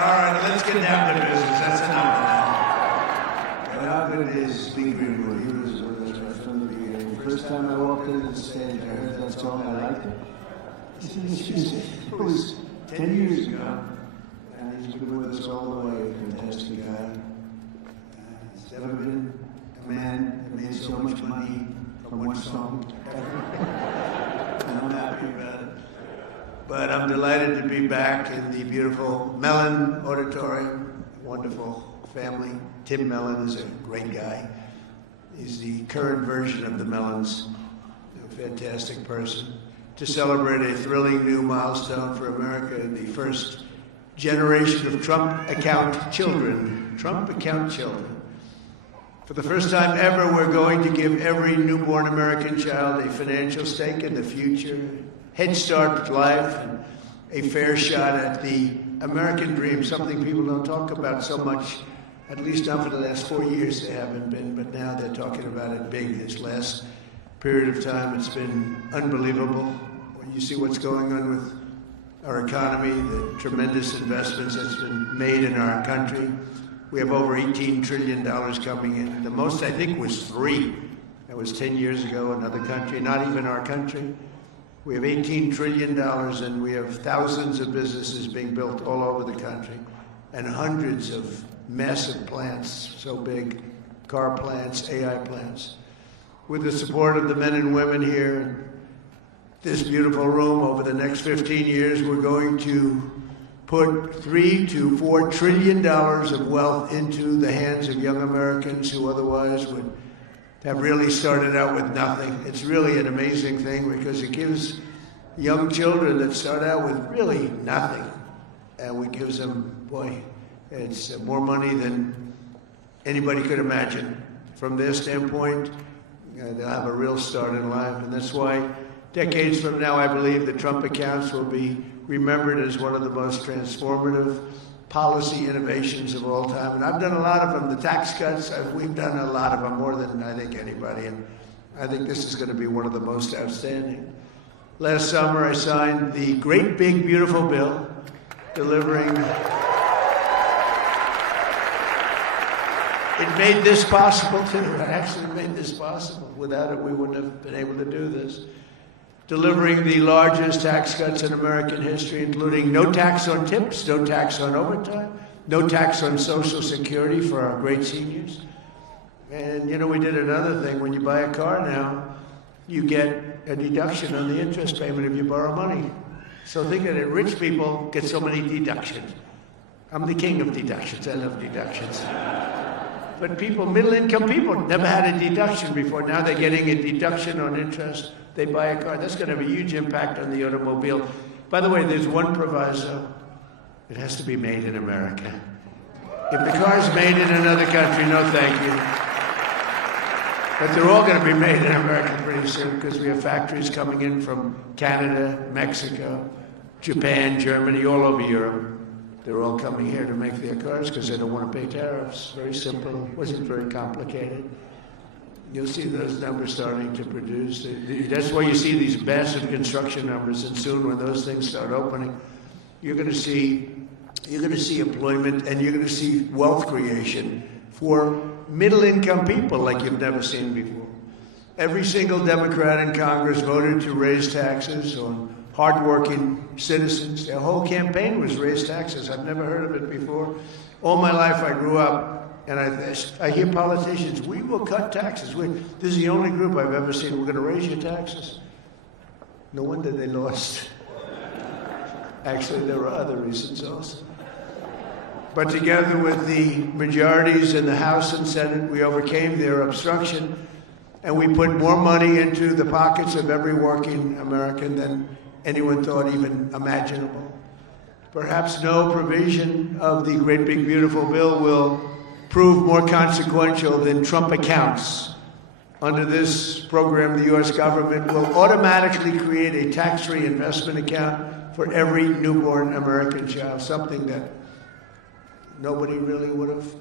right, let's get down to business. That's enough of that. But how good it is being Greenwood. He was with us right from the beginning. The first time I walked into the stage, I heard that song, I liked it. It was 10 years ago, and he's been with us all the way. Fantastic guy. He's never been a man that made so much money from one song ever. And I'm happy about it. But I'm delighted to be back in the beautiful Mellon Auditorium. Wonderful family. Tim Mellon is a great guy. He's the current version of the Mellons. A fantastic person. To celebrate a thrilling new milestone for America, the first generation of Trump account children. Trump account children. For the first time ever, we're going to give every newborn American child a financial stake in the future, head start with life, and a fair shot at the American dream, something people don't talk about so much, at least not for the last 4 years they haven't been, but now they're talking about it big. This last period of time, it's been unbelievable. When you see what's going on with our economy, the tremendous investments that's been made in our country. We have over $18 trillion coming in. The most, I think, was 3. That was 10 years ago, another country, not even our country. We have $18 trillion, and we have thousands of businesses being built all over the country, and hundreds of massive plants, so big, car plants, AI plants. With the support of the men and women here in this beautiful room, over the next 15 years, we're going to put $3 to $4 trillion of wealth into the hands of young Americans who otherwise would have really started out with nothing. It's really an amazing thing because it gives young children that start out with really nothing, and we gives them, boy, it's more money than anybody could imagine. From their standpoint, they'll have a real start in life, and that's why decades from now, I believe the Trump accounts will be remembered as one of the most transformative policy innovations of all time. And I've done a lot of them. The tax cuts, we've done a lot of them, more than I think anybody. And I think this is going to be one of the most outstanding. Last summer, I signed the great, big, beautiful bill delivering. It made this possible, too. It actually made this possible. Without it, we wouldn't have been able to do this. Delivering the largest tax cuts in American history, including no tax on tips, no tax on overtime, no tax on Social Security for our great seniors. And, you know, we did another thing. When you buy a car now, you get a deduction on the interest payment if you borrow money. So think of it, rich people get so many deductions. I'm the king of deductions. I love deductions. But people, middle-income people, never had a deduction before. Now they're getting a deduction on interest. They buy a car. That's going to have a huge impact on the automobile. By the way, there's one proviso. It has to be made in America. If the car's made in another country, no thank you. But they're all going to be made in America pretty soon because we have factories coming in from Canada, Mexico, Japan, Germany, all over Europe. They're all coming here to make their cars because they don't want to pay tariffs. Very simple. Wasn't very complicated. You'll see those numbers starting to produce. That's why you see these massive construction numbers, and soon when those things start opening, you're going to see employment, and you're going to see wealth creation for middle-income people like you've never seen before. Every single Democrat in Congress voted to raise taxes on hardworking citizens. Their whole campaign was raise taxes. I've never heard of it before. All my life I grew up, and I hear politicians, we will cut taxes. This is the only group I've ever seen, we're going to raise your taxes. No wonder they lost. Actually, there were other reasons also. But together with the majorities in the House and Senate, we overcame their obstruction, and we put more money into the pockets of every working American than anyone thought even imaginable. Perhaps no provision of the great big beautiful bill will prove more consequential than Trump accounts. Under this program, the U.S. government will automatically create a tax-free investment account for every newborn American child, something that nobody really would have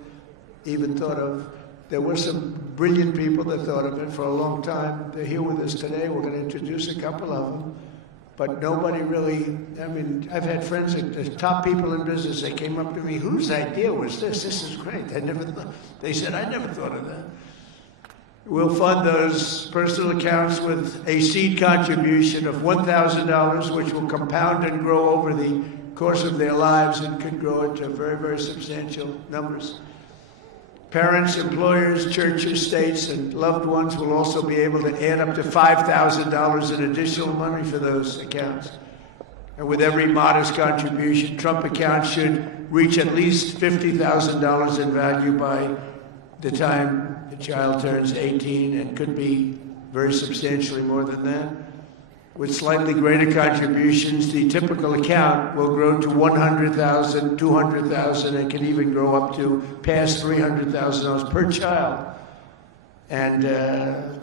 even thought of. There were some brilliant people that thought of it for a long time. They're here with us today. We're going to introduce a couple of them. But nobody really, I mean, I've had friends, the top people in business, they came up to me, whose idea was this? This is great. They said, I never thought of that. We'll fund those personal accounts with a seed contribution of $1,000, which will compound and grow over the course of their lives and could grow into very, very substantial numbers. Parents, employers, churches, states, and loved ones will also be able to add up to $5,000 in additional money for those accounts. And with every modest contribution, Trump accounts should reach at least $50,000 in value by the time the child turns 18, and could be very substantially more than that. With slightly greater contributions, the typical account will grow to $100,000, $200,000, and can even grow up to past $300,000 per child. And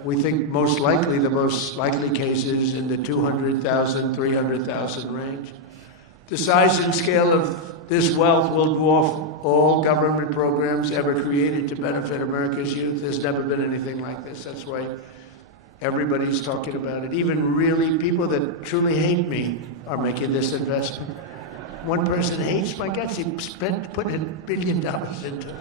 we think most likely, the most likely cases in the $200,000, $300,000 range. The size and scale of this wealth will dwarf all government programs ever created to benefit America's youth. There's never been anything like this. That's why everybody's talking about it. Even really people that truly hate me are making this investment. One person hates my guts. He put $1 billion into it.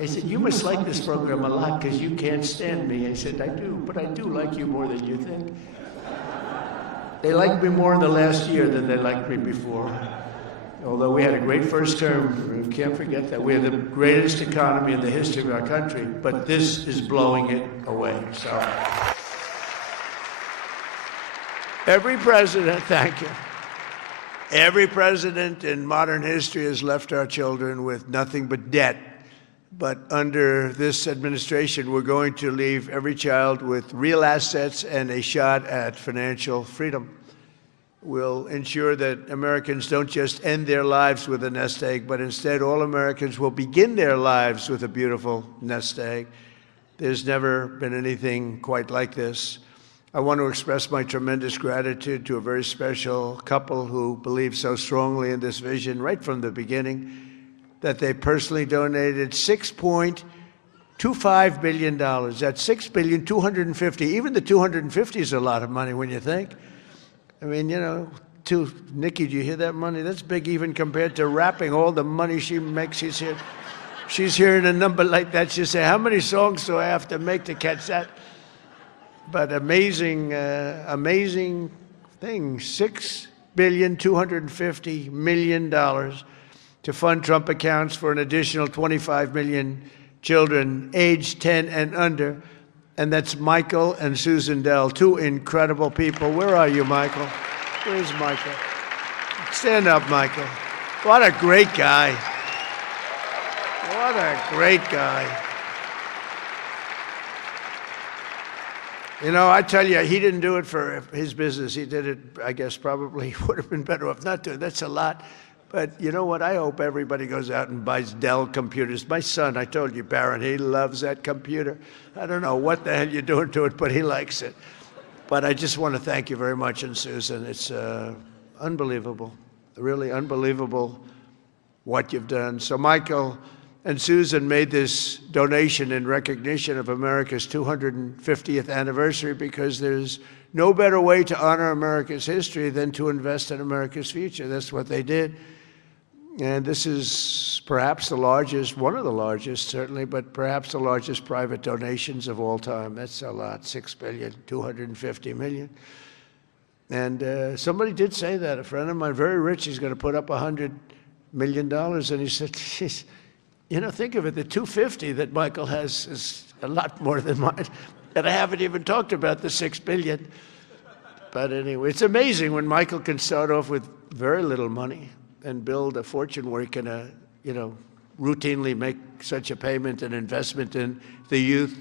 I said, you must like this program a lot because you can't stand me. I said, I do, but I do like you more than you think. They liked me more in the last year than they liked me before. Although we had a great first term, we can't forget that. We had the greatest economy in the history of our country, but this is blowing it away. So, every president, thank you. Every president in modern history has left our children with nothing but debt. But under this administration, we're going to leave every child with real assets and a shot at financial freedom. We'll ensure that Americans don't just end their lives with a nest egg, but instead all Americans will begin their lives with a beautiful nest egg. There's never been anything quite like this. I want to express my tremendous gratitude to a very special couple who believed so strongly in this vision right from the beginning that they personally donated $6.25 billion. That's $6,250,000,000. Even the 250 is a lot of money when you think. I mean, you know, Nicki, do you hear that money? That's big even compared to rapping, all the money she makes. She's hearing a number like that. She'll say, how many songs do I have to make to catch that? But amazing, amazing thing, $6,250,000,000 to fund Trump accounts for an additional 25 million children aged 10 and under. And that's Michael and Susan Dell, two incredible people. Where are you, Michael? Where's Michael? Stand up, Michael. What a great guy. What a great guy. You know, I tell you, he didn't do it for his business. He did it, I guess, probably would have been better off not to. That's a lot. But you know what? I hope everybody goes out and buys Dell computers. My son, I told you, Barron, he loves that computer. I don't know what the hell you're doing to it, but he likes it. But I just want to thank you very much, and Susan. It's unbelievable, really unbelievable what you've done. So Michael and Susan made this donation in recognition of America's 250th anniversary because there's no better way to honor America's history than to invest in America's future. That's what they did. And this is perhaps the largest, one of the largest certainly, but perhaps the largest private donations of all time. That's a lot, $6,250,000,000. And somebody did say that. A friend of mine, very rich, he's going to put up $100 million. And he said, geez, you know, think of it, the 250 that Michael has is a lot more than mine. And I haven't even talked about the $6 billion. But anyway, it's amazing when Michael can start off with very little money and build a fortune where he can, routinely make such a payment and investment in the youth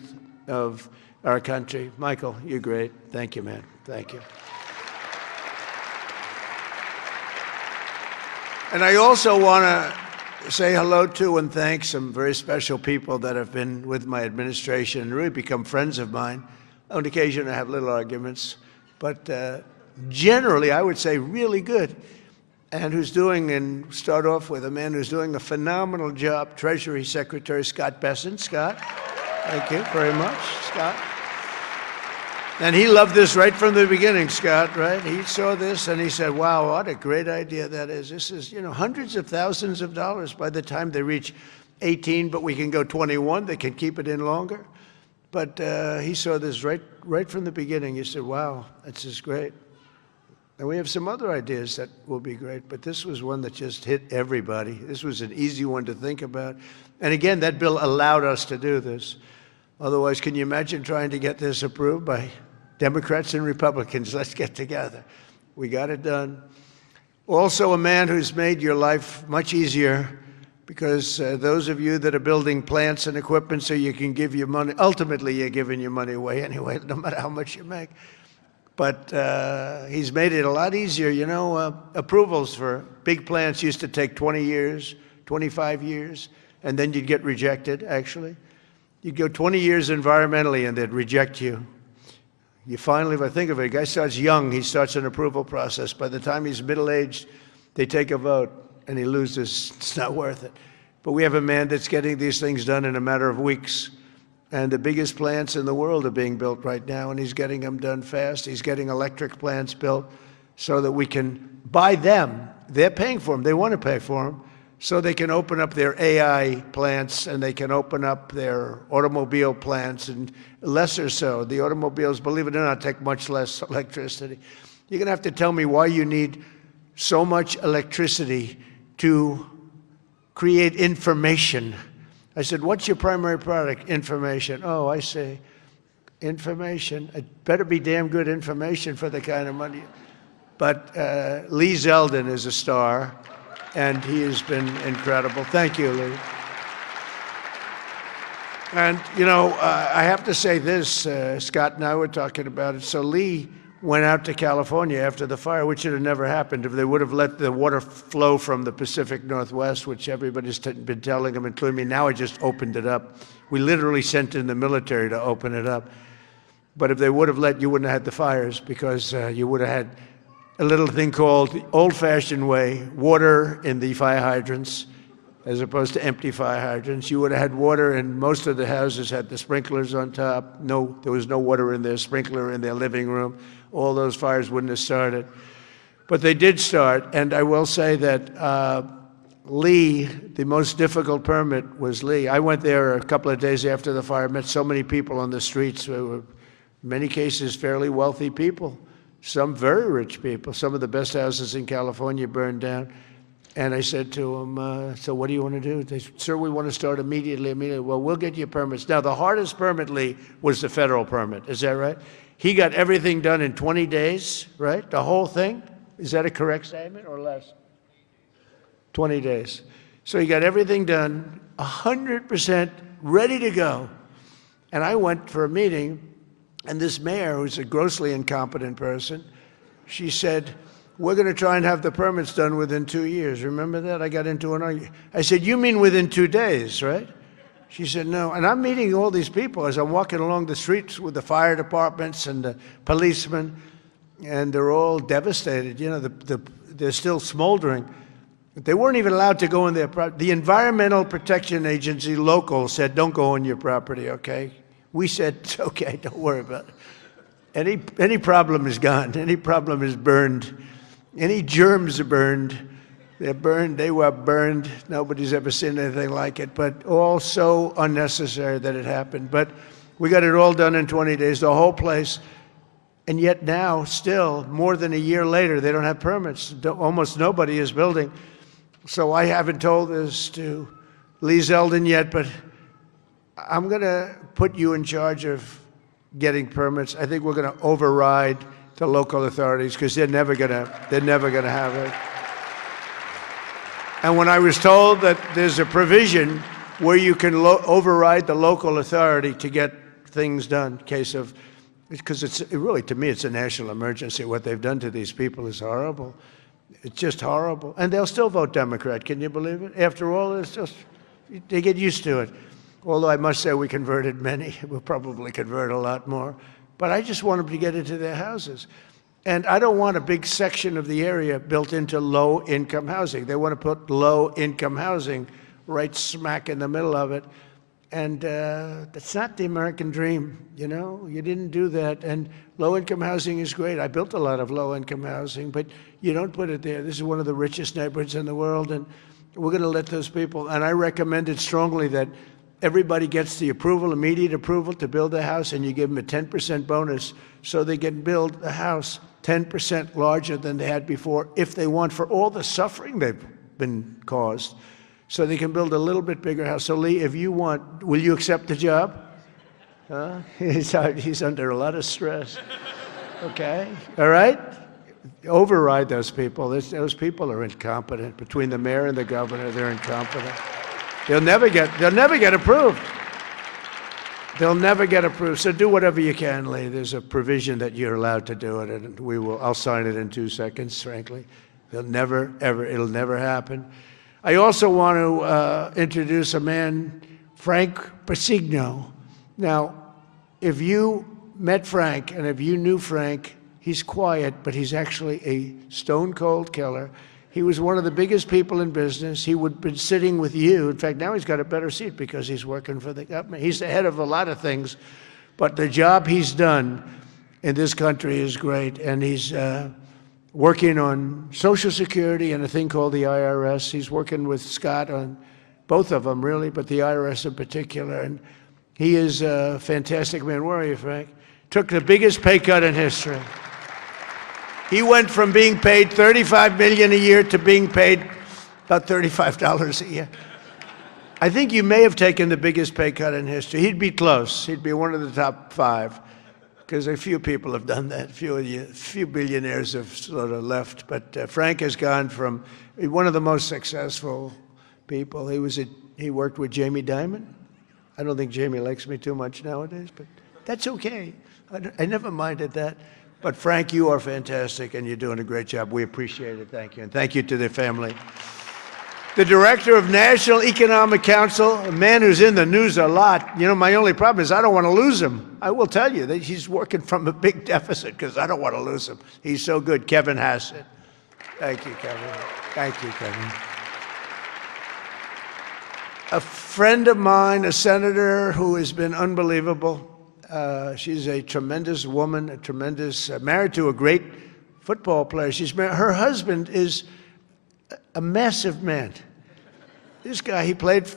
of our country. Michael, you're great. Thank you, man. Thank you. And I also want to say hello to and thank some very special people that have been with my administration and really become friends of mine. On occasion, I have little arguments, but generally, I would say really good. And who's doing, and start off with a man who's doing a phenomenal job, Treasury Secretary Scott Bessent. Scott, thank you very much, Scott. And he loved this right from the beginning, Scott, right? He saw this and he said, wow, what a great idea that is. This is, hundreds of thousands of dollars by the time they reach 18, but we can go 21. They can keep it in longer. But he saw this right from the beginning. He said, wow, this is great. And we have some other ideas that will be great, but this was one that just hit everybody. This was an easy one to think about. And again, that bill allowed us to do this. Otherwise, can you imagine trying to get this approved by Democrats and Republicans? Let's get together. We got it done. Also, a man who's made your life much easier, because those of you that are building plants and equipment so you can give your money, ultimately you're giving your money away anyway, no matter how much you make. But he's made it a lot easier. Approvals for big plants used to take 20 years, 25 years, and then you'd get rejected, actually. You'd go 20 years environmentally and they'd reject you. You finally, if I think of it, a guy starts young, he starts an approval process. By the time he's middle-aged, they take a vote and he loses. It's not worth it. But we have a man that's getting these things done in a matter of weeks. And the biggest plants in the world are being built right now, and he's getting them done fast. He's getting electric plants built so that we can buy them. They're paying for them. They want to pay for them. So they can open up their AI plants and they can open up their automobile plants, and lesser so. The automobiles, believe it or not, take much less electricity. You're going to have to tell me why you need so much electricity to create information. I said, what's your primary product? Information. Oh, I see. Information. It better be damn good information for the kind of money. But Lee Zeldin is a star, and he has been incredible. Thank you, Lee. And, I have to say this, Scott and I were talking about it. So Lee went out to California after the fire, which would have never happened if they would have let the water flow from the Pacific Northwest, which everybody's been telling them, including me. Now I just opened it up. We literally sent in the military to open it up. But if they would have let, you wouldn't have had the fires, because you would have had a little thing called the old-fashioned way, water in the fire hydrants, as opposed to empty fire hydrants. You would have had water, and most of the houses had the sprinklers on top. No, there was no water in their sprinkler in their living room. All those fires wouldn't have started. But they did start, and I will say that Lee, the most difficult permit was Lee. I went there a couple of days after the fire, met so many people on the streets who were, in many cases, fairly wealthy people. Some very rich people. Some of the best houses in California burned down. And I said to them, so what do you want to do? They said, sir, we want to start immediately. Well, we'll get you permits. Now, the hardest permit, Lee, was the federal permit. Is that right? He got everything done in 20 days, right? The whole thing? Is that a correct statement or less? 20 days. So he got everything done, 100% ready to go. And I went for a meeting, and this mayor, who's a grossly incompetent person, she said, we're going to try and have the permits done within 2 years. Remember that? I got into an argument. I said, you mean within 2 days, right? She said, no. And I'm meeting all these people as I'm walking along the streets with the fire departments and the policemen, and they're all devastated. They're still smoldering. But they weren't even allowed to go in their property. The Environmental Protection Agency local said, don't go on your property, okay? We said, it's okay, don't worry about it. Any problem is gone. Any problem is burned. Any germs are burned. They're burned. They were burned. Nobody's ever seen anything like it, but all so unnecessary that it happened. But we got it all done in 20 days, the whole place. And yet now, still, more than a year later, they don't have permits. Almost nobody is building. So I haven't told this to Lee Zeldin yet, but I'm going to put you in charge of getting permits. I think we're going to override the local authorities, because they're never going to have it. And when I was told that there's a provision where you can override the local authority to get things done, because it's really, to me, it's a national emergency. What they've done to these people is horrible. It's just horrible. And they'll still vote Democrat. Can you believe it? After all, it's just, they get used to it. Although I must say we converted many. We'll probably convert a lot more. But I just want them to get into their houses. And I don't want a big section of the area built into low-income housing. They want to put low-income housing right smack in the middle of it. And that's not the American dream, you know? You didn't do that. And low-income housing is great. I built a lot of low-income housing, but you don't put it there. This is one of the richest neighborhoods in the world, and we're going to let those people. And I recommended strongly that everybody gets the approval, immediate approval to build a house, and you give them a 10% bonus so they can build a house 10% larger than they had before if they want, for all the suffering they've been caused. So they can build a little bit bigger house. So Lee, if you want, will you accept the job? Huh? He's under a lot of stress. Okay, all right? Override those people. Those people are incompetent. Between the mayor and the governor, they're incompetent. They'll never get approved. They'll never get approved. So do whatever you can, Lee. There's a provision that you're allowed to do it, and I'll sign it in 2 seconds, frankly. It'll never happen. I also want to introduce a man, Frank Pasigno. Now, if you met Frank and if you knew Frank, he's quiet, but he's actually a stone-cold killer. He was one of the biggest people in business. He would have been sitting with you. In fact, now he's got a better seat because he's working for the government. He's the head of a lot of things, but the job he's done in this country is great, and he's working on Social Security and a thing called the IRS. He's working with Scott on both of them, really, but the IRS in particular. And he is a fantastic man. Where are you, Frank? Took the biggest pay cut in history. He went from being paid $35 million a year to being paid about $35 a year. I think you may have taken the biggest pay cut in history. He'd be close. He'd be one of the top 5. Because a few people have done that. Few billionaires have sort of left. But Frank has gone from one of the most successful people. He worked with Jamie Dimon. I don't think Jamie likes me too much nowadays, but that's okay. I never minded that. But Frank, you are fantastic, and you're doing a great job. We appreciate it. Thank you. And thank you to their family. The director of National Economic Council, a man who's in the news a lot. You know, my only problem is I don't want to lose him. I will tell you that he's working from a big deficit because I don't want to lose him. He's so good. Kevin Hassett. Thank you, Kevin. Thank you, Kevin. A friend of mine, a senator who has been unbelievable. She's a tremendous woman, married to a great football player. Her husband is a massive man. This guy, he played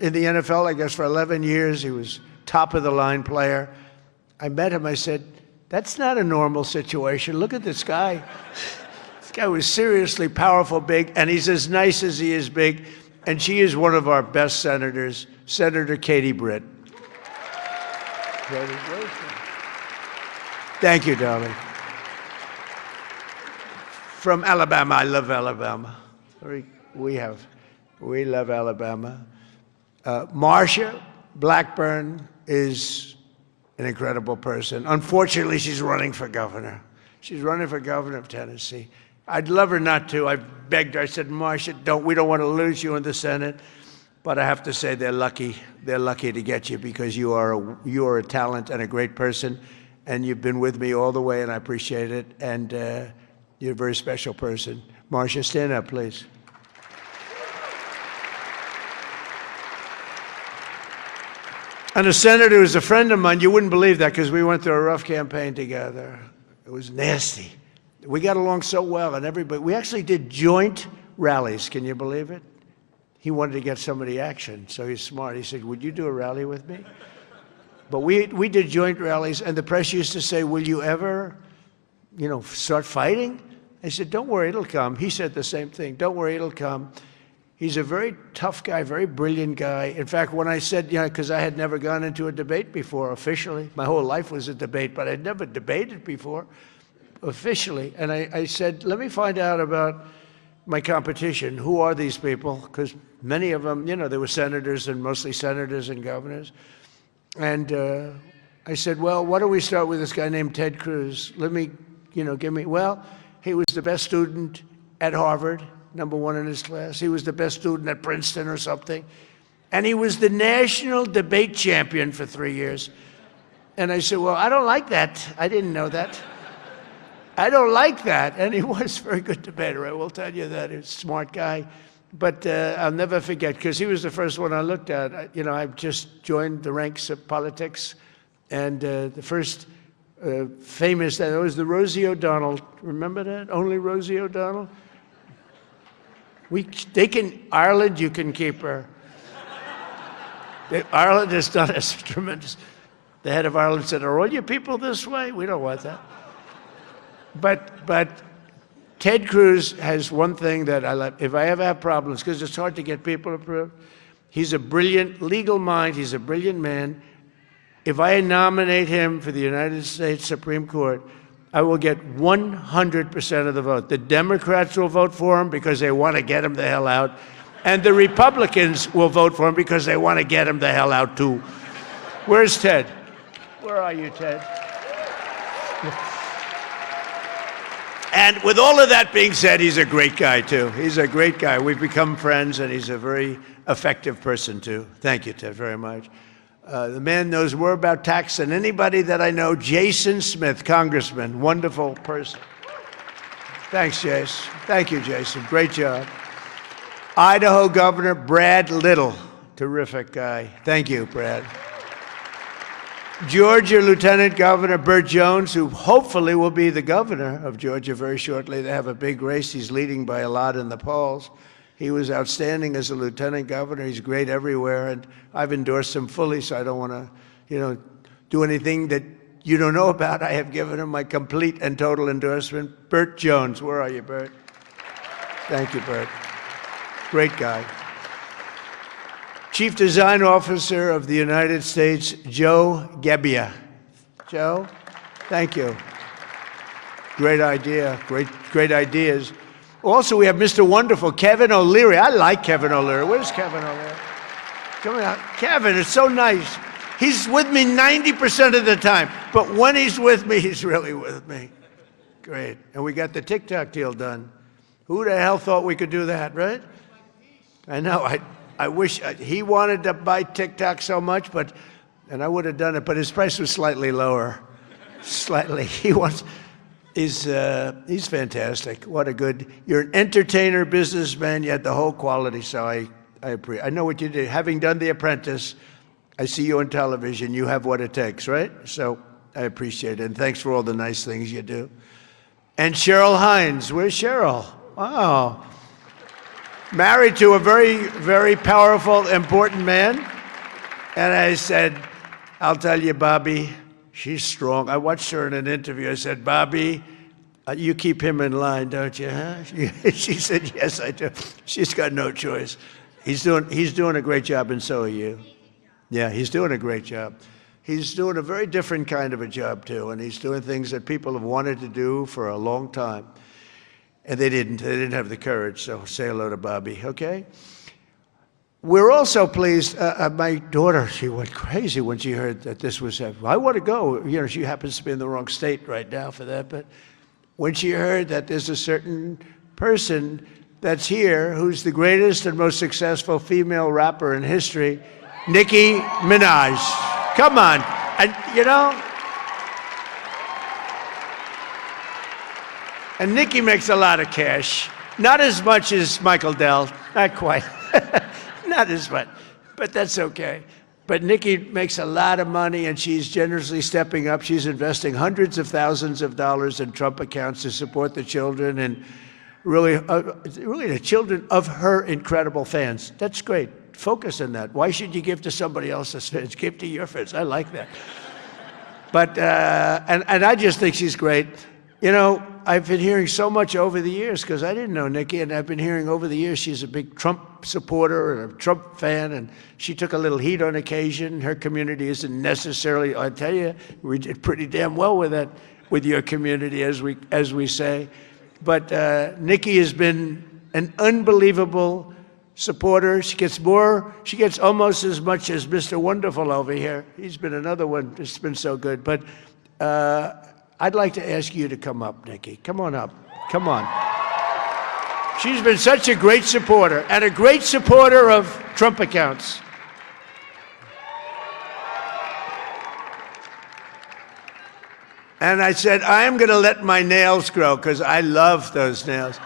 in the NFL, I guess, for 11 years. He was top-of-the-line player. I met him. I said, that's not a normal situation. Look at this guy. This guy was seriously powerful, big, and he's as nice as he is big. And she is one of our best senators, Senator Katie Britt. Thank you, darling. From Alabama. I love Alabama. We love Alabama. Marsha Blackburn is an incredible person. Unfortunately, she's running for governor. She's running for governor of Tennessee. I'd love her not to. I begged her. I said, Marsha, we don't want to lose you in the Senate. But I have to say they're lucky. They're lucky to get you because you are a talent and a great person, and you've been with me all the way, and I appreciate it. And you're a very special person. Marsha, stand up, please. And a senator who's a friend of mine, you wouldn't believe that because we went through a rough campaign together. It was nasty. We got along so well, and we actually did joint rallies. Can you believe it? He wanted to get somebody action, so he's smart. He said, would you do a rally with me? But we did joint rallies, and the press used to say, will you ever, start fighting? I said, don't worry, it'll come. He said the same thing. Don't worry, it'll come. He's a very tough guy, very brilliant guy. In fact, when I said, because I had never gone into a debate before officially. My whole life was a debate, but I'd never debated before officially. And I said, let me find out about my competition. Who are these people? Because many of them, they were senators and mostly senators and governors. And I said, well, why don't we start with this guy named Ted Cruz? Let me, he was the best student at Harvard, #1 in his class. He was the best student at Princeton or something. And he was the national debate champion for 3 years. And I said, well, I don't like that. I didn't know that. I don't like that. And he was a very good debater, I will tell you that. He's a smart guy. But I'll never forget, because he was the first one I looked at. I've just joined the ranks of politics, and the first famous, that was the Rosie O'Donnell. Remember that? Only Rosie O'Donnell? Ireland, you can keep her. Ireland has done us tremendous. The head of Ireland said, "Are all your people this way? We don't want that." But Ted Cruz has one thing that I like. If I ever have problems, because it's hard to get people approved, he's a brilliant legal mind. He's a brilliant man. If I nominate him for the United States Supreme Court, I will get 100% of the vote. The Democrats will vote for him because they want to get him the hell out. And the Republicans will vote for him because they want to get him the hell out, too. Where's Ted? Where are you, Ted? And with all of that being said, he's a great guy, too. He's a great guy. We've become friends, and he's a very effective person, too. Thank you, Ted, very much. The man knows more about tax than anybody that I know. Jason Smith, Congressman, wonderful person. Thanks, Jason. Thank you, Jason. Great job. Idaho Governor Brad Little, terrific guy. Thank you, Brad. Georgia Lieutenant Governor Burt Jones, who hopefully will be the governor of Georgia very shortly. They have a big race. He's leading by a lot in the polls. He was outstanding as a lieutenant governor. He's great everywhere, and I've endorsed him fully, so I don't want to, do anything that you don't know about. I have given him my complete and total endorsement. Burt Jones, where are you, Burt? Thank you, Burt. Great guy. Chief Design Officer of the United States, Joe Gebbia. Joe, thank you. Great idea, great ideas. Also, we have Mr. Wonderful, Kevin O'Leary. I like Kevin O'Leary. Where's Kevin O'Leary? Come on, Kevin, it's so nice. He's with me 90% of the time, but when he's with me, he's really with me. Great. And we got the TikTok deal done. Who the hell thought we could do that, right? I know. I wish he wanted to buy TikTok so much, and I would have done it, but his price was slightly lower. Slightly. He's fantastic. What a good, you're an entertainer, businessman, you had the whole quality, so I appreciate. I know what you did. Having done The Apprentice, I see you on television, you have what it takes, right? So I appreciate it, and thanks for all the nice things you do. And Cheryl Hines, where's Cheryl? Wow. Married to a very, very powerful, important man. And I said, I'll tell you, Bobby, she's strong. I watched her in an interview. I said, Bobby, you keep him in line, don't you, huh? She said, yes, I do. She's got no choice. He's doing a great job, and so are you. Yeah, he's doing a great job. He's doing a very different kind of a job, too, and he's doing things that people have wanted to do for a long time. And they didn't have the courage, so say hello to Bobby, okay? We're also pleased, my daughter, she went crazy when she heard that this was happening. I want to go. She happens to be in the wrong state right now for that, but when she heard that there's a certain person that's here who's the greatest and most successful female rapper in history, Nicki Minaj. Come on. And, and Nicki makes a lot of cash. Not as much as Michael Dell. Not quite. Not as much. But that's okay. But Nicki makes a lot of money, and she's generously stepping up. She's investing hundreds of thousands of dollars in Trump accounts to support the children and really the children of her incredible fans. That's great. Focus on that. Why should you give to somebody else's fans? Give to your fans. I like that. But, and I just think she's great. I've been hearing so much over the years, because I didn't know Nicki, and I've been hearing over the years she's a big Trump supporter and a Trump fan, and she took a little heat on occasion. Her community isn't necessarily, I tell you, we did pretty damn well with that, with your community, as we say. But Nicki has been an unbelievable supporter. She gets almost as much as Mr. Wonderful over here. He's been another one that's been so good. But I'd like to ask you to come up, Nicki. Come on up. Come on. She's been such a great supporter, and a great supporter of Trump accounts. And I said, I am going to let my nails grow, because I love those nails.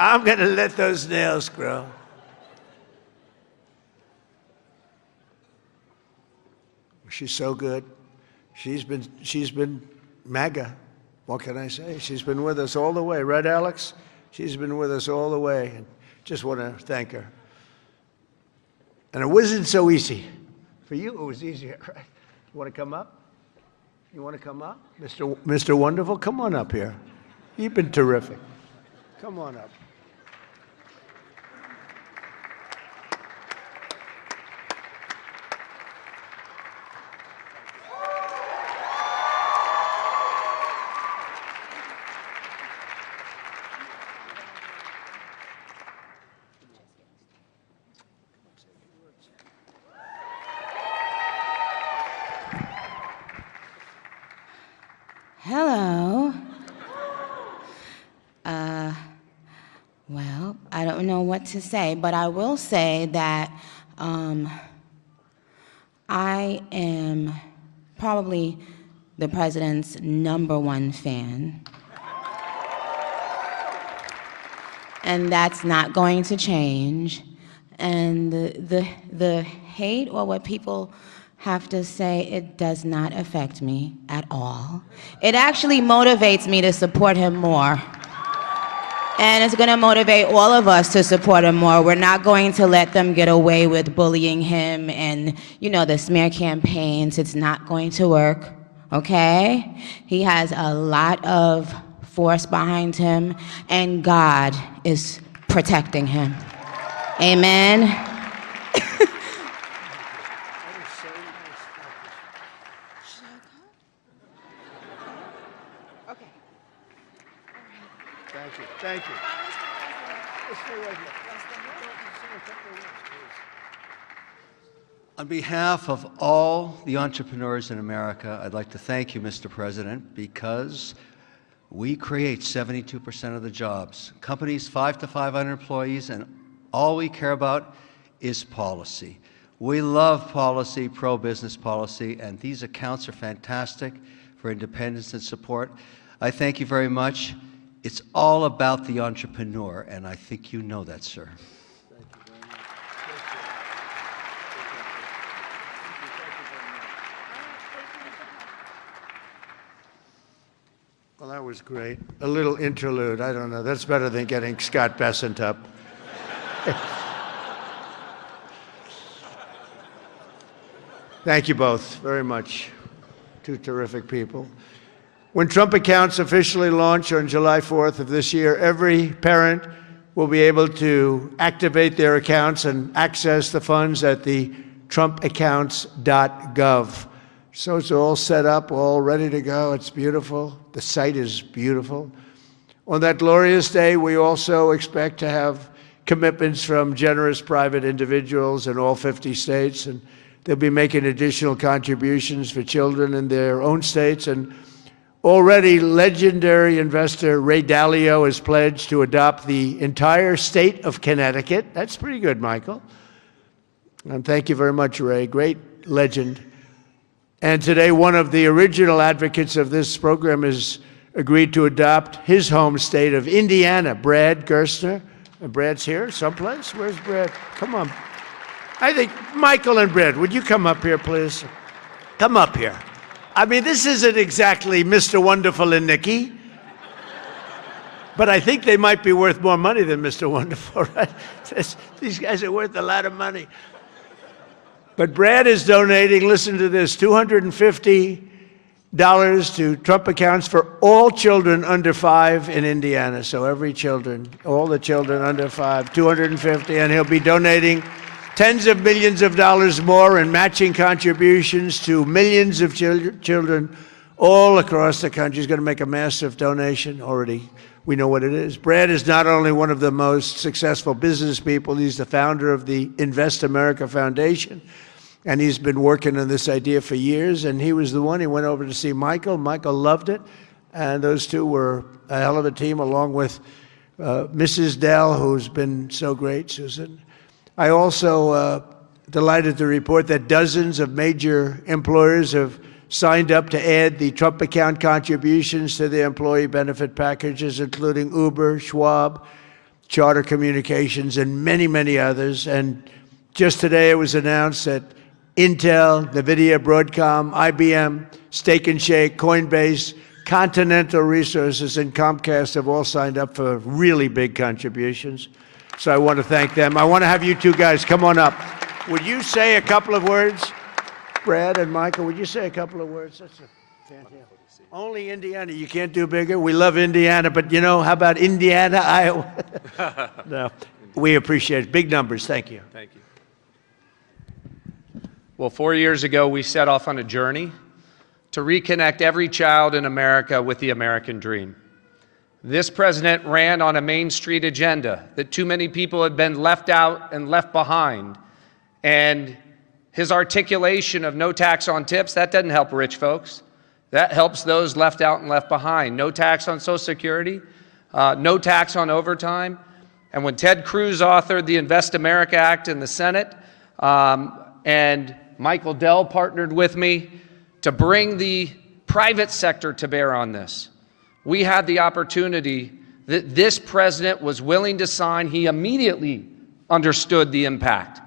I'm going to let those nails grow. She's so good. She's been MAGA. What can I say? She's been with us all the way. Right, Alex? She's been with us all the way. And just want to thank her. And it wasn't so easy. For you, it was easier, right? You want to come up? You want to come up? Mr. Wonderful, come on up here. You've been terrific. Come on up. Hello. Well, I don't know what to say, but I will say that I am probably the president's #1 fan. And that's not going to change. And the hate or what people have to say, it does not affect me at all. It actually motivates me to support him more. And it's gonna motivate all of us to support him more. We're not going to let them get away with bullying him and, the smear campaigns. It's not going to work, okay? He has a lot of force behind him, and God is protecting him. Amen. Thank you. On behalf of all the entrepreneurs in America, I'd like to thank you, Mr. President, because we create 72% of the jobs. Companies 5 to 500 employees, and all we care about is policy. We love policy, pro-business policy, and these accounts are fantastic for independence and support. I thank you very much. It's all about the entrepreneur, and I think you know that, sir. Thank you very much. Well, that was great. A little interlude. I don't know. That's better than getting Scott Bessent up. Thank you both very much. Two terrific people. When Trump accounts officially launch on July 4th of this year, every parent will be able to activate their accounts and access the funds at the trumpaccounts.gov. So it's all set up, all ready to go. It's beautiful. The site is beautiful. On that glorious day, we also expect to have commitments from generous private individuals in all 50 states, and they'll be making additional contributions for children in their own states. And already, legendary investor Ray Dalio has pledged to adopt the entire state of Connecticut. That's pretty good, Michael. And thank you very much, Ray. Great legend. And today, one of the original advocates of this program has agreed to adopt his home state of Indiana, Brad Gerstner. Brad's here someplace? Where's Brad? Come on. I think Michael and Brad, would you come up here, please? Come up here. I mean, this isn't exactly Mr. Wonderful and Nicki, but I think they might be worth more money than Mr. Wonderful, right? These guys are worth a lot of money. But Brad is donating, listen to this, $250 to Trump accounts for all children under 5 in Indiana. So every children, all the children under 5, $250, and he'll be donating tens of millions of dollars more in matching contributions to millions of children all across the country. He's going to make a massive donation already. We know what it is. Brad is not only one of the most successful business people, he's the founder of the Invest America Foundation, and he's been working on this idea for years, and he was the one. He went over to see Michael. Michael loved it, and those two were a hell of a team, along with Mrs. Dell, who's been so great, Susan. I also delighted to report that dozens of major employers have signed up to add the Trump account contributions to their employee benefit packages, including Uber, Schwab, Charter Communications, and many, many others. And just today it was announced that Intel, NVIDIA, Broadcom, IBM, Steak and Shake, Coinbase, Continental Resources, and Comcast have all signed up for really big contributions. So I want to thank them. I want to have you two guys come on up. Would you say a couple of words? Brad and Michael, would you say a couple of words? That's a fantastic. Only Indiana. You can't do bigger. We love Indiana, but you know, how about Indiana, Iowa? No, we appreciate it. Big numbers. Thank you. Thank you. Well, 4 years ago, we set off on a journey to reconnect every child in America with the American dream. This president ran on a Main Street agenda that too many people had been left out and left behind. And his articulation of no tax on tips, that doesn't help rich folks. That helps those left out and left behind. No tax on Social Security, no tax on overtime. And when Ted Cruz authored the Invest America Act in the Senate, and Michael Dell partnered with me to bring the private sector to bear on this, we had the opportunity that this president was willing to sign. He immediately understood the impact.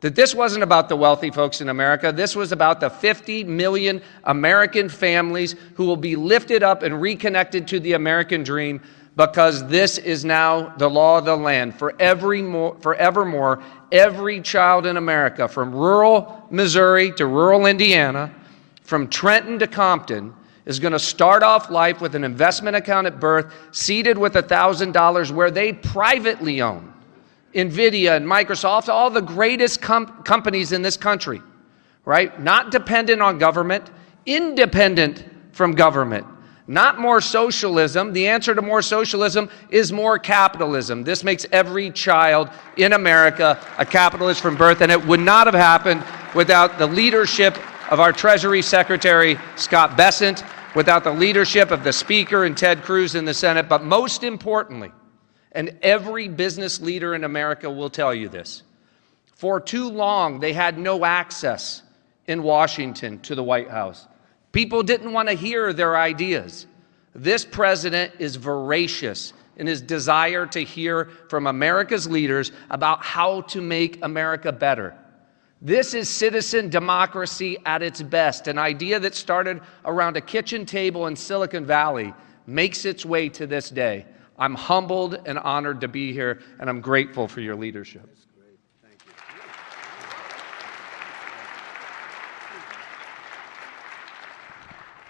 That this wasn't about the wealthy folks in America. This was about the 50 million American families who will be lifted up and reconnected to the American dream, because this is now the law of the land. Forevermore, every child in America, from rural Missouri to rural Indiana, from Trenton to Compton, is going to start off life with an investment account at birth, seeded with $1,000, where they privately own NVIDIA and Microsoft, all the greatest companies in this country, right? Not dependent on government, independent from government. Not more socialism. The answer to more socialism is more capitalism. This makes every child in America a capitalist from birth, and it would not have happened without the leadership of our Treasury Secretary, Scott Bessent, without the leadership of the Speaker and Ted Cruz in the Senate, but most importantly, and every business leader in America will tell you this, for too long they had no access in Washington to the White House. People didn't want to hear their ideas. This president is voracious in his desire to hear from America's leaders about how to make America better. This is citizen democracy at its best. An idea that started around a kitchen table in Silicon Valley makes its way to this day. I'm humbled and honored to be here, and I'm grateful for your leadership.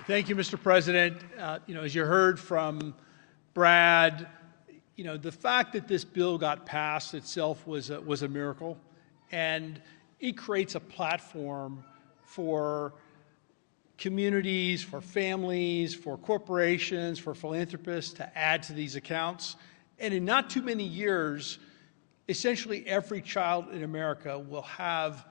Thank you, Mr. President. As you heard from Brad, the fact that this bill got passed itself was a miracle, and it creates a platform for communities, for families, for corporations, for philanthropists to add to these accounts. And in not too many years, essentially every child in America will have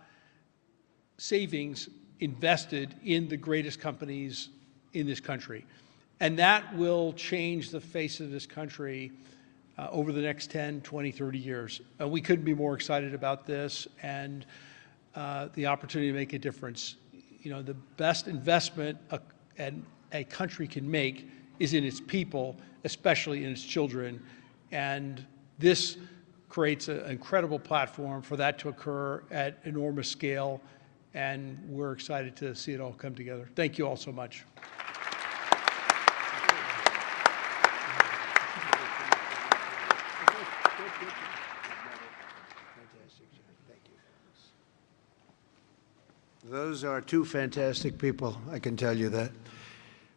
savings invested in the greatest companies in this country. And that will change the face of this country over the next 10, 20, 30 years. We couldn't be more excited about this and the opportunity to make a difference. The best investment a country can make is in its people, especially in its children. And this creates an incredible platform for that to occur at enormous scale. And we're excited to see it all come together. Thank you all so much. Those are two fantastic people, I can tell you that.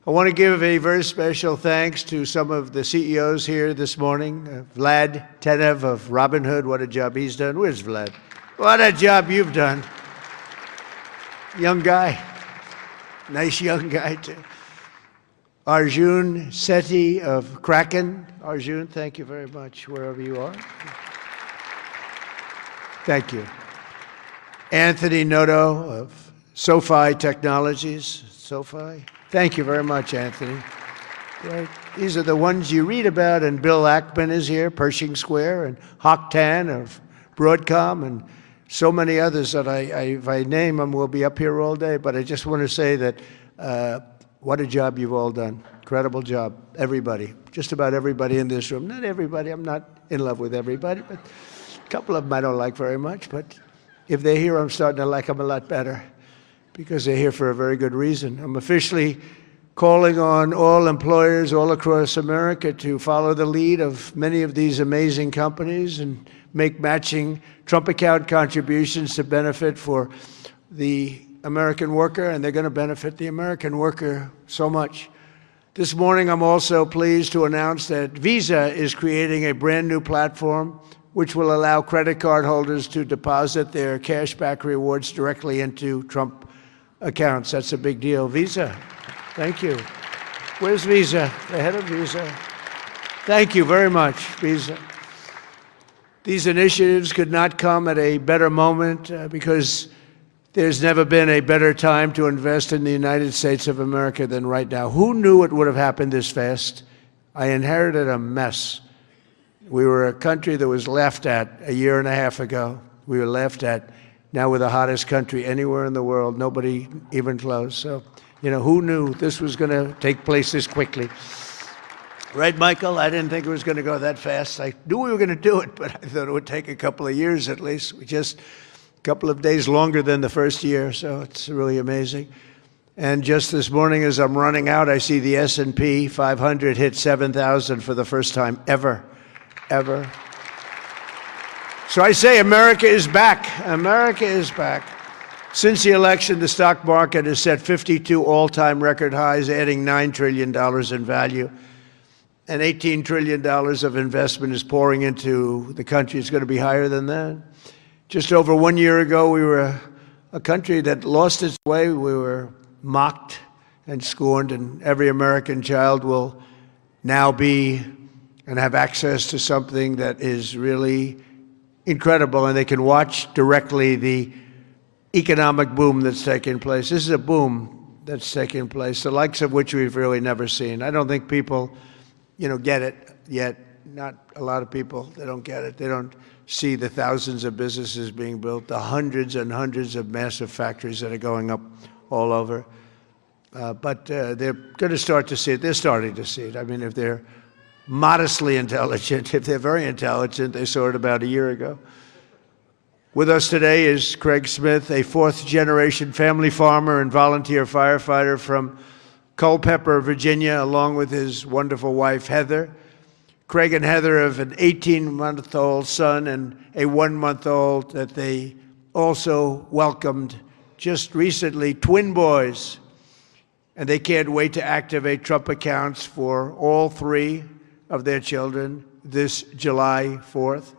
I want to give a very special thanks to some of the CEOs here this morning. Vlad Tenev of Robinhood, what a job he's done. Where's Vlad? What a job you've done. Young guy. Nice young guy, too. Arjun Sethi of Kraken. Arjun, thank you very much, wherever you are. Thank you. Anthony Noto of SoFi Technologies. SoFi. Thank you very much, Anthony. Right. These are the ones you read about, and Bill Ackman is here, Pershing Square, and Hock Tan of Broadcom, and so many others that if I name them, we'll be up here all day. But I just want to say that what a job you've all done. Incredible job, everybody. Just about everybody in this room. Not everybody, I'm not in love with everybody, but a couple of them I don't like very much. But if they're here, I'm starting to like them a lot better because they're here for a very good reason. I'm officially calling on all employers all across America to follow the lead of many of these amazing companies and make matching Trump account contributions to benefit for the American worker, and they're going to benefit the American worker so much. This morning, I'm also pleased to announce that Visa is creating a brand new platform which will allow credit card holders to deposit their cashback rewards directly into Trump accounts. That's a big deal. Visa, thank you. Where's Visa? The head of Visa. Thank you very much, Visa. These initiatives could not come at a better moment because there's never been a better time to invest in the United States of America than right now. Who knew it would have happened this fast? I inherited a mess. We were a country that was laughed at a year and a half ago. We were laughed at. Now we're the hottest country anywhere in the world. Nobody even close. So, who knew this was going to take place this quickly? Right, Michael? I didn't think it was going to go that fast. I knew we were going to do it, but I thought it would take a couple of years at least. We just a couple of days longer than the first year, so it's really amazing. And just this morning, as I'm running out, I see the S&P 500 hit 7,000 for the first time ever. So I say America is back. America is back. Since the election, the stock market has set 52 all-time record highs, adding $9 trillion in value. And $18 trillion of investment is pouring into the country. It's going to be higher than that. Just over 1 year ago, we were a country that lost its way. We were mocked and scorned, and every American child will now be and have access to something that is really incredible, and they can watch directly the economic boom that's taking place. This is a boom that's taking place, the likes of which we've really never seen. I don't think people, get it yet. Not a lot of people. They don't get it. They don't see the thousands of businesses being built, the hundreds and hundreds of massive factories that are going up all over. But they're going to start to see it. They're starting to see it. I mean, if they're modestly intelligent, if they're very intelligent, they saw it about a year ago. With us today is Craig Smith, a fourth-generation family farmer and volunteer firefighter from Culpeper, Virginia, along with his wonderful wife, Heather. Craig and Heather have an 18-month-old son and a 1-month-old that they also welcomed just recently, twin boys. And they can't wait to activate Trump accounts for all 3 of their children this July 4th.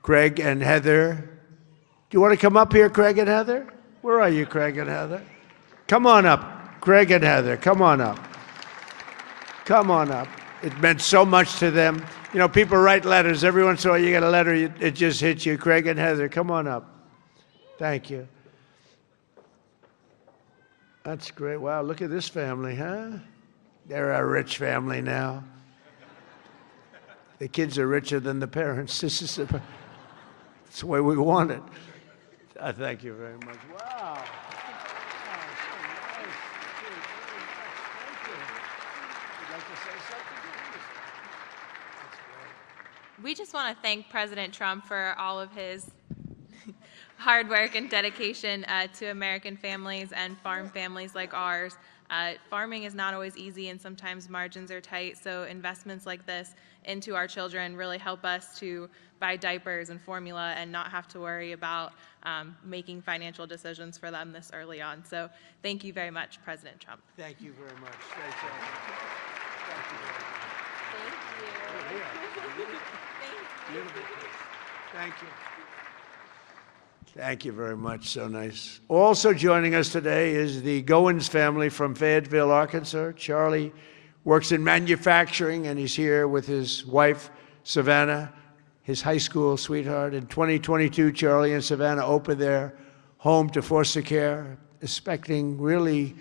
Craig and Heather, do you want to come up here, Craig and Heather? Where are you, Craig and Heather? Come on up, Craig and Heather, come on up. Come on up. It meant so much to them. People write letters. Every once in a while you get a letter, it just hits you. Craig and Heather, come on up. Thank you. That's great. Wow, look at this family, huh? They're a rich family now. The kids are richer than the parents. That's the way we want it. Thank you very much. Wow. We just want to thank President Trump for all of his hard work and dedication to American families and farm families like ours. Farming is not always easy and sometimes margins are tight, so investments like this into our children really help us to buy diapers and formula and not have to worry about making financial decisions for them this early on. So thank you very much, President Trump. Thank you very much. Thank you very much. Thank you. Thank you very much. So nice. Also joining us today is the Goins family from Fayetteville, Arkansas. Charlie works in manufacturing, and he's here with his wife, Savannah, his high school sweetheart. In 2022, Charlie and Savannah opened their home to foster care, really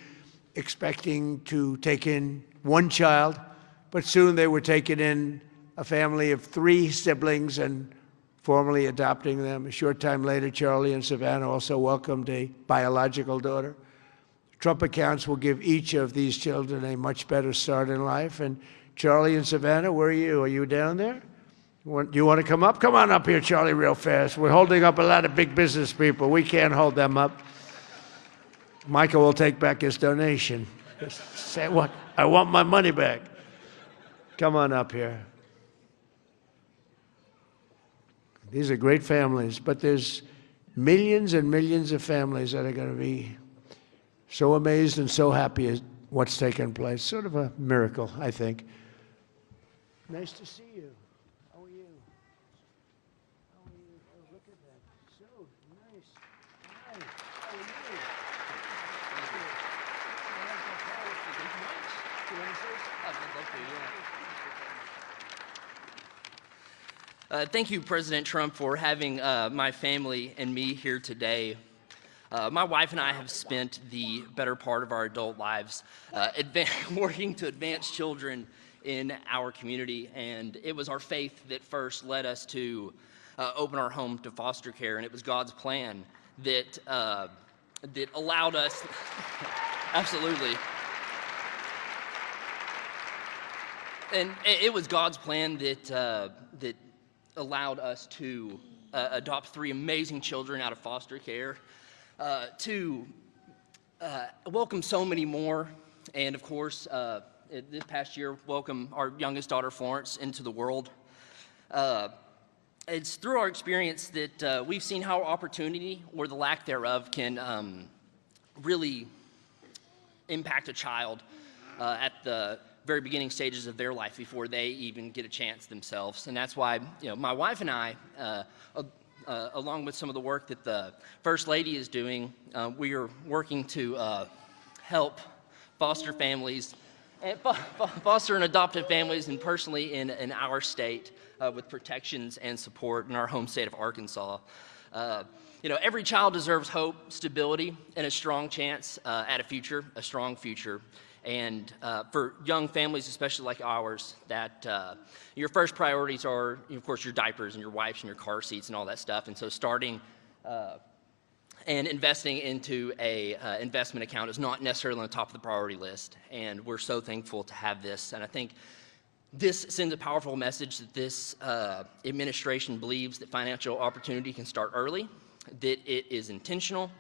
expecting to take in 1 child, but soon they were taking in a family of 3 siblings and formally adopting them. A short time later, Charlie and Savannah also welcomed a biological daughter. Trump accounts will give each of these children a much better start in life. And Charlie and Savannah, where are you? Are you down there? Do you want to come up? Come on up here, Charlie, real fast. We're holding up a lot of big business people. We can't hold them up. Michael will take back his donation. Just say what? I want my money back. Come on up here. These are great families, but there's millions and millions of families that are going to be so amazed and so happy at what's taken place. Sort of a miracle, I think. Nice to see you. How are you? How are you? Oh, look at that. So nice. Hi. How are you? Thank you, President Trump, for having my family and me here today. My wife and I have spent the better part of our adult lives working to advance children in our community, and it was our faith that first led us to open our home to foster care, and it was God's plan that allowed us, absolutely, and it was God's plan that allowed us to adopt 3 amazing children out of foster care, to welcome so many more, and of course, this past year, welcome our youngest daughter, Florence, into the world. It's through our experience that we've seen how opportunity, or the lack thereof, can really impact a child at the very beginning stages of their life before they even get a chance themselves. And that's why, my wife and I, along with some of the work that the First Lady is doing, we are working to help foster families, foster and adoptive families, and personally in our state with protections and support in our home state of Arkansas. Every child deserves hope, stability, and a strong chance at a strong future. And for young families, especially like ours, that your first priorities are, of course, your diapers and your wipes and your car seats and all that stuff. And so starting and investing into a investment account is not necessarily on the top of the priority list. And we're so thankful to have this. And I think this sends a powerful message that this administration believes that financial opportunity can start early, that it is intentional,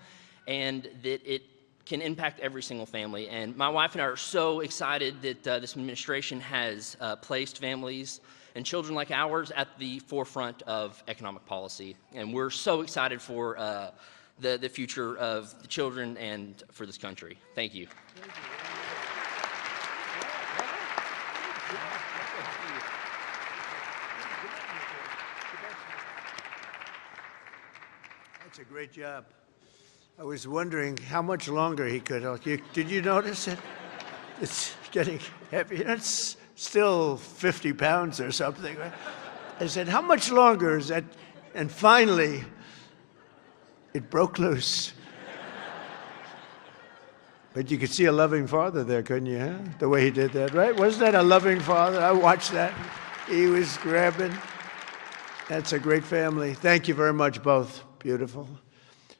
and that it can impact every single family. And my wife and I are so excited that this administration has placed families and children like ours at the forefront of economic policy. And we're so excited for the future of the children and for this country. Thank you. That's a great job. I was wondering how much longer he could. Did you notice it? It's getting heavy. It's still 50 pounds or something, right? I said, how much longer is that? And finally, it broke loose. But you could see a loving father there, couldn't you, huh? The way he did that, right? Wasn't that a loving father? I watched that. He was grabbing. That's a great family. Thank you very much, both. Beautiful.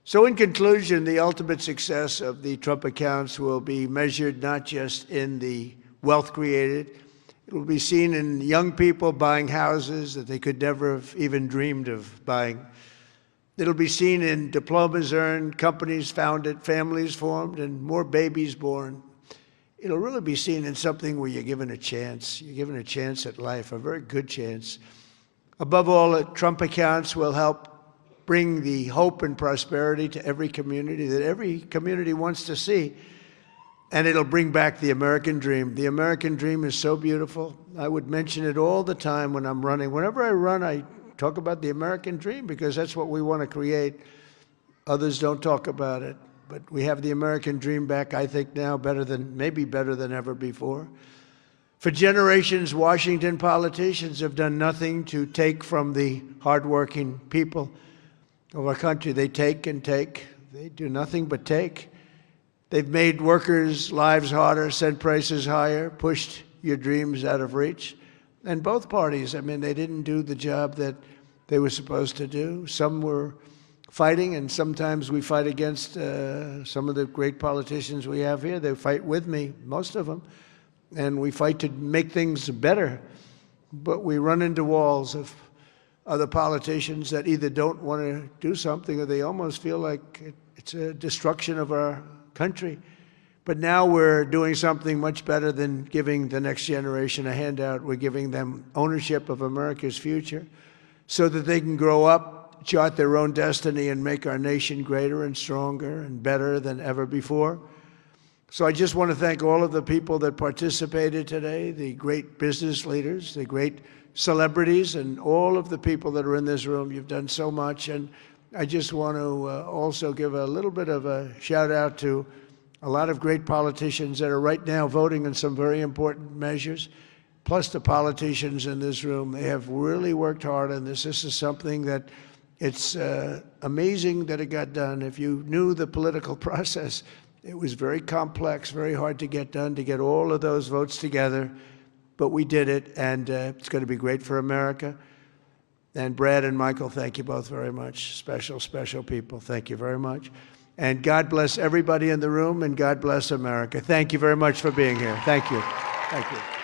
So in conclusion, the ultimate success of the Trump accounts will be measured not just in the wealth created. It will be seen in young people buying houses that they could never have even dreamed of buying. It'll be seen in diplomas earned, companies founded, families formed, and more babies born. It'll really be seen in something where you're given a chance. You're given a chance at life, a very good chance. Above all, the Trump accounts will help bring the hope and prosperity to every community that every community wants to see. And it'll bring back the American dream. The American dream is so beautiful. I would mention it all the time when I'm running. Whenever I run, I talk about the American dream because that's what we want to create. Others don't talk about it. But we have the American dream back, I think now, maybe better than ever before. For generations, Washington politicians have done nothing to take from the hardworking people of our country. They take and take. They do nothing but take. They've made workers' lives harder, sent prices higher, pushed your dreams out of reach. And both parties, they didn't do the job that they were supposed to do. Some were fighting, and sometimes we fight against some of the great politicians we have here. They fight with me, most of them, and we fight to make things better. But we run into walls of other politicians that either don't want to do something or they almost feel like it's a destruction of our country. But now we're doing something much better than giving the next generation a handout. We're giving them ownership of America's future so that they can grow up, chart their own destiny, and make our nation greater and stronger and better than ever before. So I just want to thank all of the people that participated today, the great business leaders, the great celebrities, and all of the people that are in this room. You've done so much. And I just want to also give a little bit of a shout out to a lot of great politicians that are right now voting on some very important measures, plus the politicians in this room. They have really worked hard on this. This is something that it's amazing that it got done. If you knew the political process, it was very complex, very hard to get done, to get all of those votes together. But we did it, and it's going to be great for America. And Brad and Michael, thank you both very much. Special, special people. Thank you very much. And God bless everybody in the room, and God bless America. Thank you very much for being here. Thank you. Thank you.